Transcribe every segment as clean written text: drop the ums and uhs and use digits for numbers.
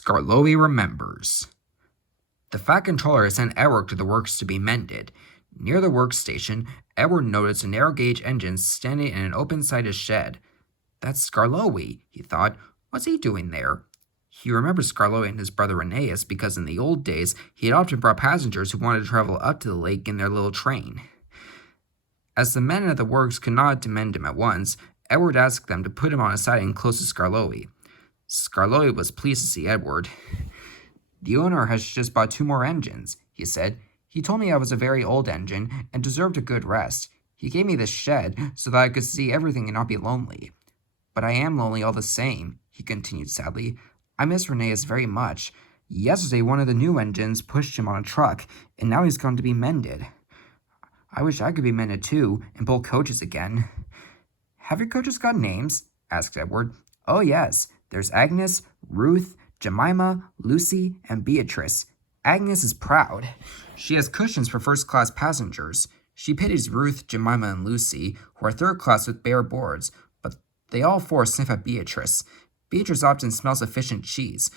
Skarloey Remembers. The Fat Controller sent Edward to the works to be mended. Near the workstation, Edward noticed a narrow-gauge engine standing in an open-sided shed. That's Skarloey, he thought. What's he doing there? He remembered Skarloey and his brother Rheneas because in the old days he had often brought passengers who wanted to travel up to the lake in their little train. As the men at the works could not mend him at once, Edward asked them to put him on a siding close to Skarloey. Skarloey was pleased to see Edward. The owner has just bought 2 more engines, he said. He told me I was a very old engine and deserved a good rest. He gave me this shed so that I could see everything and not be lonely. But I am lonely all the same, he continued sadly. I miss Rheneas very much. Yesterday one of the new engines pushed him on a truck, and now he's gone to be mended. I wish I could be mended too and pull coaches again. Have your coaches got names? Asked Edward. Oh yes, there's Agnes, Ruth, Jemima, Lucy, and Beatrice. Agnes is proud. She has cushions for first-class passengers. She pities Ruth, Jemima, and Lucy, who are third class with bare boards, but they all 4 sniff at Beatrice. Beatrice often smells of fish and cheese,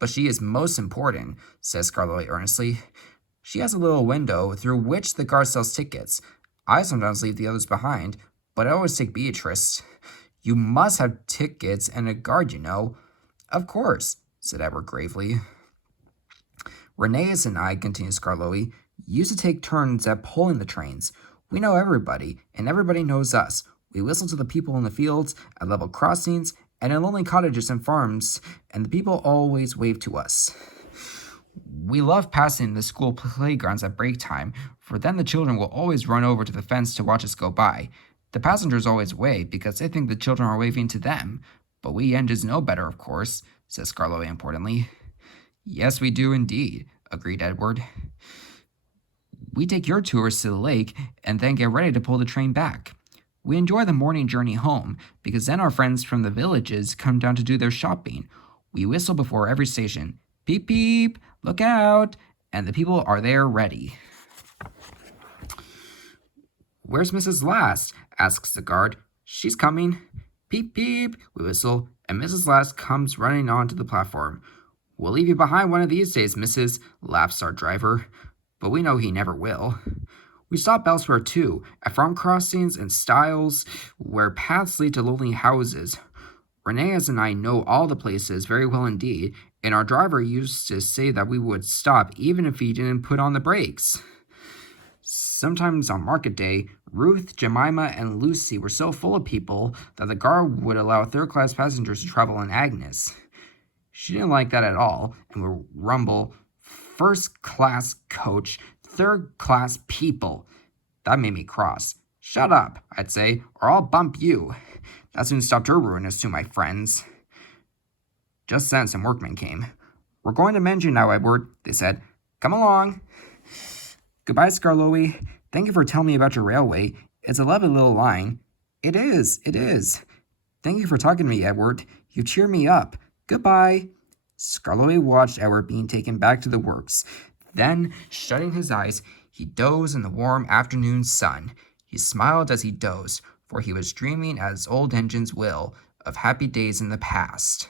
but she is most important, says Skarloey earnestly. She has a little window through which the guard sells tickets. I sometimes leave the others behind, but I always take Beatrice. You must have tickets and a guard, you know. Of course, said Edward gravely. Rheneas and I, continued Skarloey, used to take turns at pulling the trains. We know everybody, and everybody knows us. We whistle to the people in the fields, at level crossings, and in lonely cottages and farms, and the people always wave to us. We love passing the school playgrounds at break time, for then the children will always run over to the fence to watch us go by. The passengers always wave because they think the children are waving to them. But we engines know better, of course, says Skarloey importantly. Yes, we do indeed, agreed Edward. We take your tours to the lake and then get ready to pull the train back. We enjoy the morning journey home because then our friends from the villages come down to do their shopping. We whistle before every station. Peep, peep, look out, and the people are there ready. Where's Mrs. Last? Asks the guard. She's coming. Peep, peep, we whistle, and Mrs. Last comes running onto the platform. We'll leave you behind one of these days, Mrs., laughs our driver, but we know he never will. We stop elsewhere, too, at farm crossings and stiles where paths lead to lonely houses. Rheneas and I know all the places very well indeed, and our driver used to say that we would stop even if he didn't put on the brakes. Sometimes on market day, Ruth, Jemima, and Lucy were so full of people that the guard would allow third-class passengers to travel in Agnes. She didn't like that at all, and would rumble, "First-class coach, third-class people." That made me cross. "Shut up," I'd say, "or I'll bump you." That soon stopped her rudeness to my friends. Just then some workmen came. "We're going to mend you now, Edward," they said. "Come along." "Goodbye, Skarloey. Thank you for telling me about your railway. It's a lovely little line." It is. "Thank you for talking to me, Edward. You cheer me up. Goodbye." Skarloey watched Edward being taken back to the works. Then, shutting his eyes, he dozed in the warm afternoon sun. He smiled as he dozed, for he was dreaming, as old engines will, of happy days in the past.